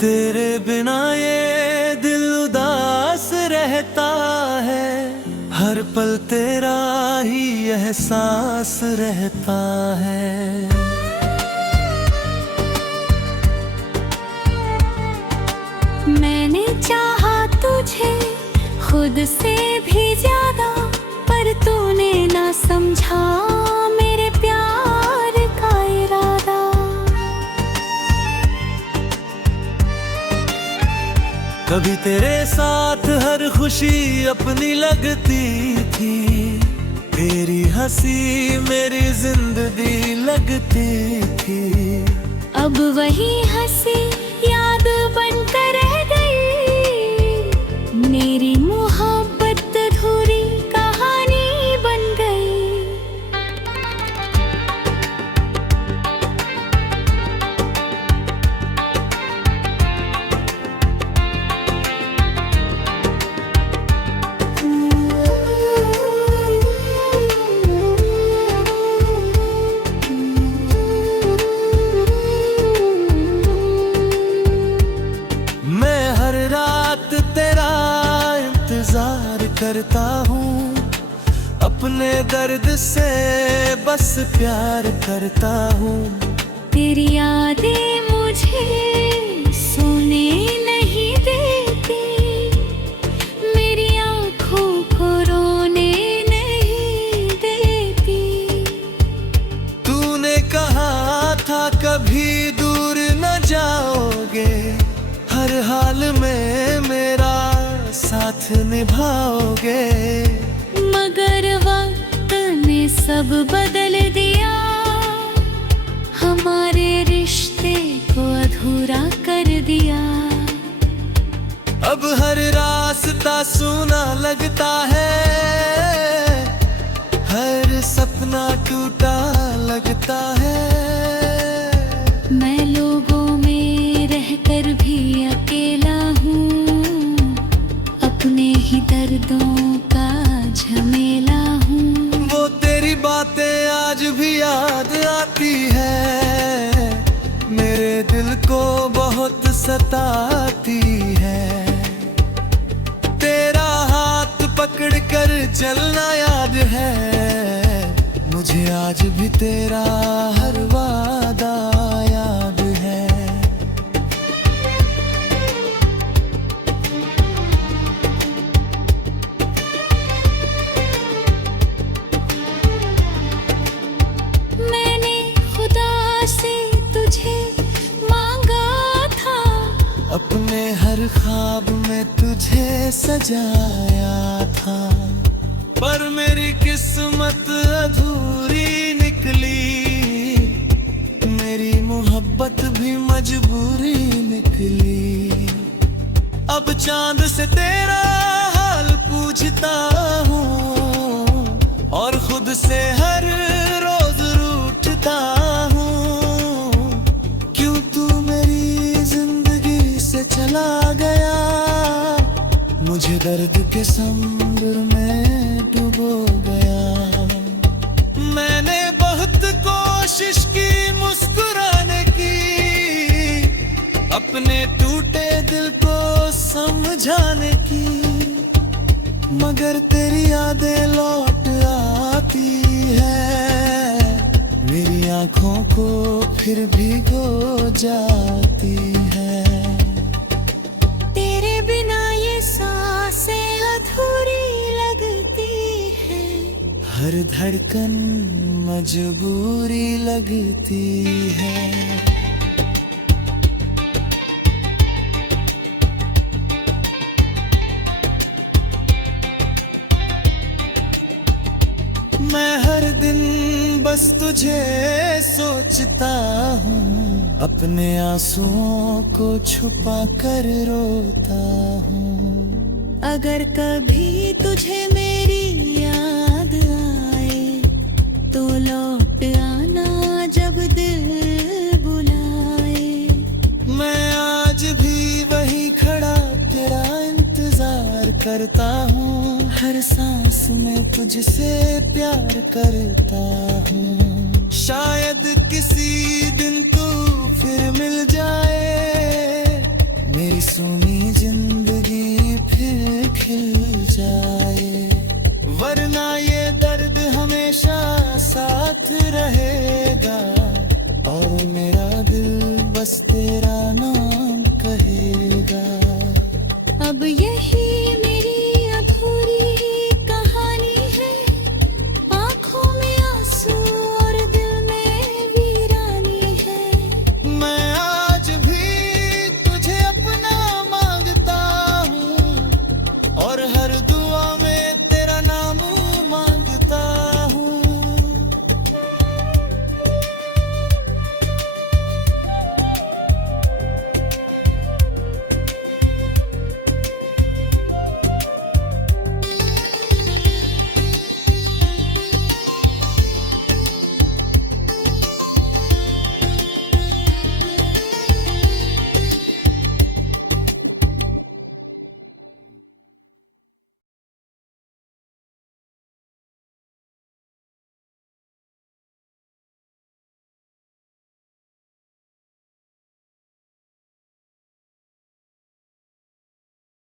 तेरे बिना ये दिल उदास रहता है, हर पल तेरा ही एहसास रहता है। मैंने चाहा तुझे खुद से भी ज्यादा, पर तूने ना समझा मेरे प्यार का इरादा। कभी तेरे साथ हर खुशी अपनी लगती थी, तेरी हंसी मेरी जिंदगी लगती थी। अब वही हंसी याद बनकर रह गई, मेरी मोहब्बत अधूरी कहानी बन गई। तेरा इंतजार करता हूँ, अपने दर्द से बस प्यार करता हूँ। तेरी यादें मुझे सोने नहीं देती, मेरी आँखों को रोने नहीं देती। तूने कहा था कभी दूर न जाओगे, हर हाल में मेरा साथ निभाओगे। मगर वक्त ने सब बदल दिया, हमारे रिश्ते को अधूरा कर दिया। अब हर रास्ता सूना लगता है, हर सपना टूटा लगता है। मैं लोगों में रहकर भी अकेला हूँ, अपने ही दर्दों का झमेला हूँ। वो तेरी बातें आज भी याद आती है, मेरे दिल को बहुत सताती है। तेरा हाथ पकड़कर चलना याद है, मुझे आज भी तेरा हर वादा याद है। मैंने खुदा से तुझे मांगा था, अपने हर ख्वाब में तुझे सजाया था, पर मेरी किस्मत अधूरी निकली, मेरी मोहब्बत भी मजबूरी निकली। अब चांद से तेरा हाल पूछता हूँ, और खुद से हर रोज रूठता हूँ। क्यों तू मेरी जिंदगी से चला गया, मुझे दर्द के समुद्र में डुबो गया। मैंने बहुत कोशिश की मुस्कुराने की, अपने टूटे दिल को समझाने की, मगर तेरी यादें लौट आती है, मेरी आँखों को फिर भिगो जाती है। तेरे बिना ये सांसें अधूरी लगती है, हर धड़कन मजबूरी लगती है। मैं हर दिन बस तुझे सोचता हूँ, अपने आंसुओं को छुपा कर रोता हूँ। अगर कभी तुझे मेरी याद आए तो लौट आना जब में तुझसे प्यार करता हूँ। शायद किसी दिन तू फिर मिल जाए, मेरी सुनी जिंदगी फिर खिल जाए। वरना ये दर्द हमें